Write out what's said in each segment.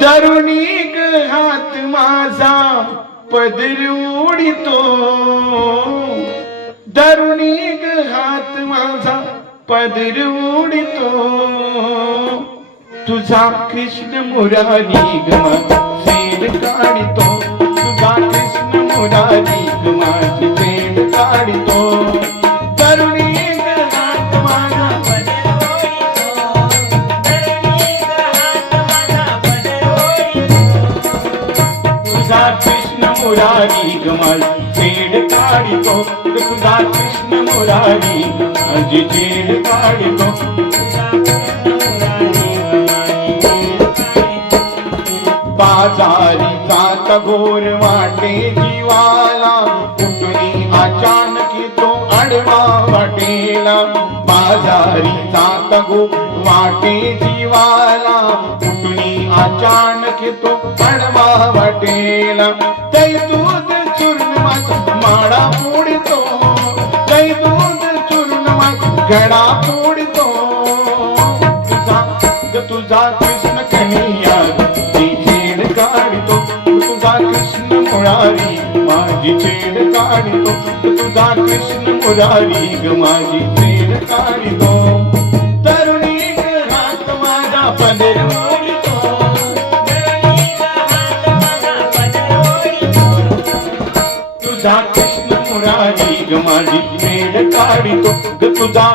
दरुणी हात माझा पद उडितो. दरुणी हात माझा पदर उडितो. तुझा कृष्ण मुरारी ग सेड काढितो. तुझा कृष्ण मुरारी ग माझी सेड काढितो. तुझा कृष्ण मुरारी गमाल छेड काढितो तुझा कृष्ण मुरारी माझी छेड काढितो. बाजारी जात घोर वाटे जीवाला. कुठली अचानक तो आडवा वाटेला. आजारी जात गो वाटे जीवाला कुठली अचानक तो पडवा वाटेला. तै दूध चूर्ण माडा पुढतो तै दूध चूर्ण गडा पुढतो तुझा तुझा कृष्ण कन्हैया ती छेड काढतो तुझा कृष्ण मुळारी माझी छेड काढतो तुझा कृष्ण मुरारी ग माझी छेड काढतो. तरुणी हात माझा पदर ओढतो तुझा कृष्ण मुरारी ग माझी ग तुझा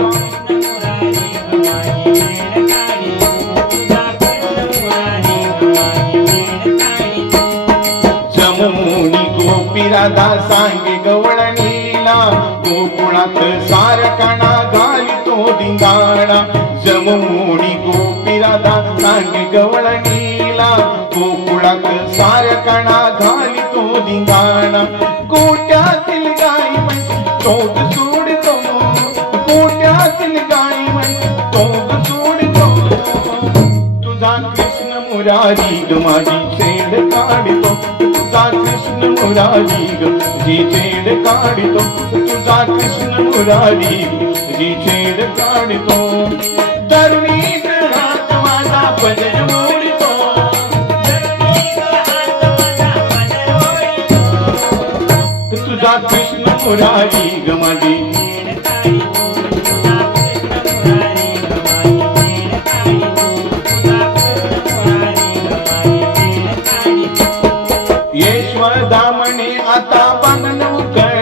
जमुनी गोपी राधा सांगे गवळणीला. गोकुळात सारकाणा गा तो धिंगाणा जमुनी गोपी राधा सांगे गवळणीला गोकुळात सारकाणा घाली तो धिंगाणा गोट्यातील गाई म्हण तोग सोडतो गोट्यातील गाई म्हण तोग सोडतो तुझा कृष्ण मुरारी ग माझी छेड काढतो तुझा कृष्ण मुरारी ग जी छेड काढतो तुझा कृष्ण मुरारी ग छेड काढतो. तरुणी माझा मोडतो. तुझा कृष्ण मुरारी ग येश्वर यशवदा आता बंधन कळाला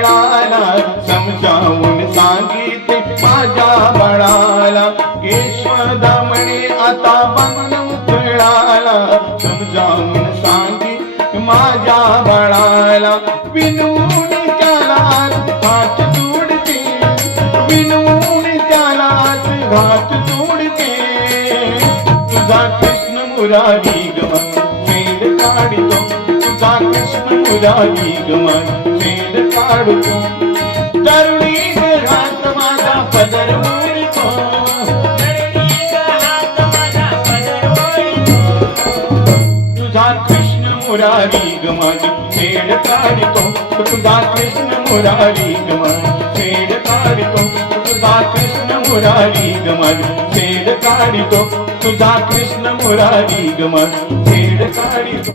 माझ्या बळाला यशवदा म्हणे आता बंधन कळाला समजावून सांगी माझ्या बळाला विनून त्याला हात जोडते. विनून त्याला घात जोडते. तुझा कृष्ण मुरारी गमन छेड काढतो. तुझा कृष्ण मुरारी गमन छेड काढतो. तरुणी मुरारी गमा छेड काढतो. तुझा कृष्ण मुरारी गमा छेड काढतो. तुझा कृष्ण मुरारी गमा छेड काढतो. तुझा कृष्ण मुरारी गमा छेड काढतो.